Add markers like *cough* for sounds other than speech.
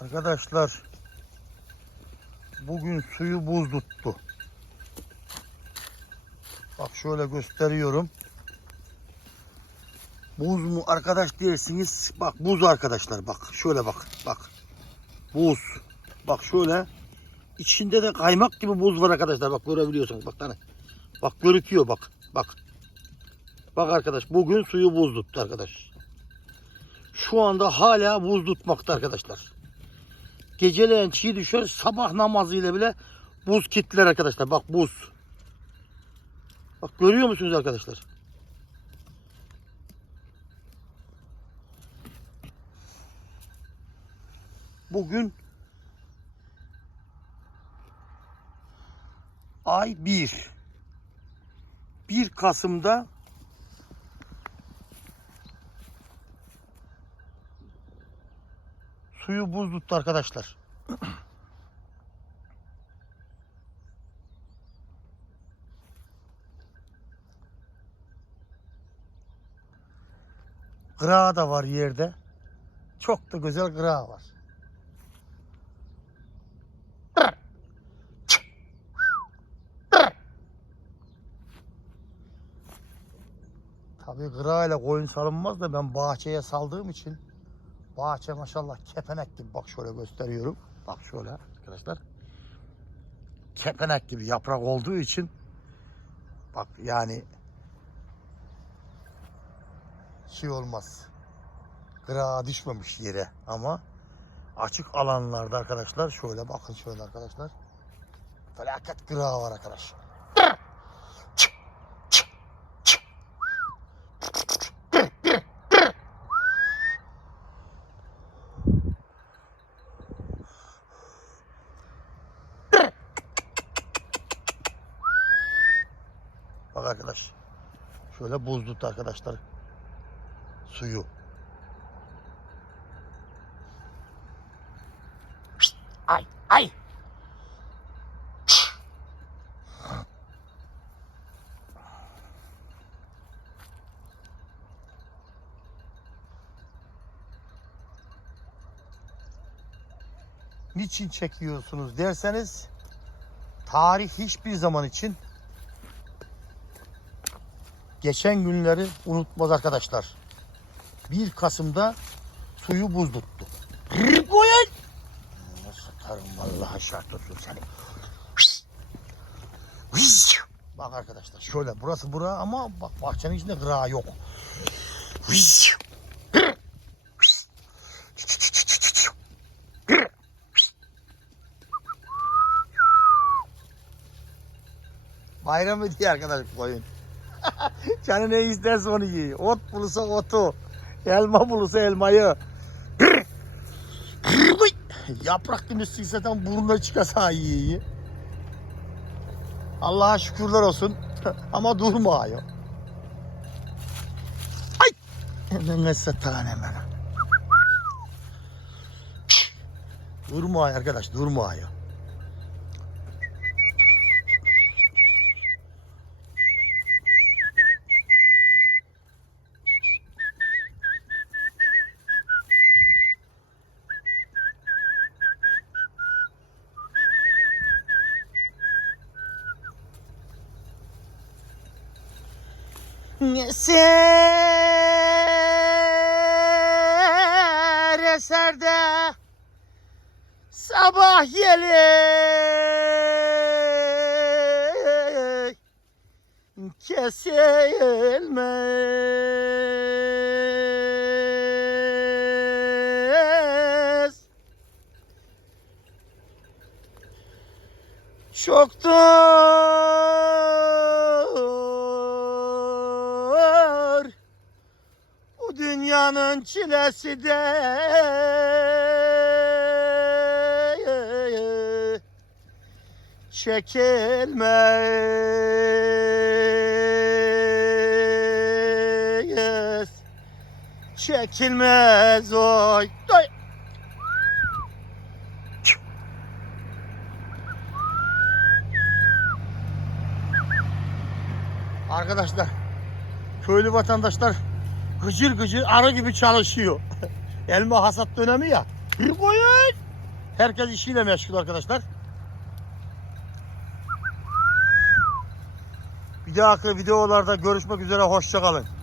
Arkadaşlar bugün suyu buz tuttu. Bak şöyle gösteriyorum. Buz mu arkadaş dersiniz. Bak buz arkadaşlar bak. Şöyle bak. Bak. Buz. Bak şöyle. İçinde de kaymak gibi buz var arkadaşlar. Bak görebiliyorsunuz. Bak tane. Bak görüküyor bak. Bak. Bak arkadaş bugün suyu buz tuttu arkadaş. Şu anda hala buz tutmakta arkadaşlar. Geceleyen çiğ düşer sabah namazıyla bile buz kitler arkadaşlar. Bak buz. Bak görüyor musunuz arkadaşlar? Bugün ay 1. 1 Kasım'da suyu buz tuttu arkadaşlar. *clears throat* Gırağı da var yerde. Çok da güzel gırağı var. Tabii gırağıyla koyun salınmaz da ben bahçeye saldığım için bahçe maşallah kepenek gibi bak şöyle gösteriyorum. Bak şöyle arkadaşlar. Kepenek gibi yaprak olduğu için bak yani şey olmaz. Gırağa düşmemiş yere ama açık alanlarda arkadaşlar şöyle bakın şöyle arkadaşlar. Felaket gırağı var arkadaşlar. Bak arkadaş. Şöyle buz tuttu arkadaşlar. Suyu. Ay ay. Niçin çekiyorsunuz derseniz tarih hiçbir zaman için geçen günleri unutmaz arkadaşlar. 1 Kasım'da suyu buz tuttu. Koyun! Satarım vallahi şart olsun seni. Bak arkadaşlar şöyle burası bura ama bak bahçenin içinde gıra yok. Bayram ediyor arkadaş koyun. *laughs* Canı ne isterse onu yiyor. Ot bulursa otu. Elma bulursa elmayı. Yaprak gibi zaten burnuna çıkasa yiyor. Allah'a şükürler olsun. *laughs* Ama durmuyor. Ay! Hemen satan hemen. Durmuyor arkadaş durmuyor. Eser eser de sabah yeli kesilmez. Çoktur dünyanın çilesi de. Çekilmez. Çekilmez oy. Oy Arkadaşlar köylü vatandaşlar gıcır gıcır arı gibi çalışıyor. *laughs* Elma hasat dönemi ya. Bir koyun. Herkes işiyle meşgul arkadaşlar. Bir dahaki videolarda görüşmek üzere. Hoşçakalın.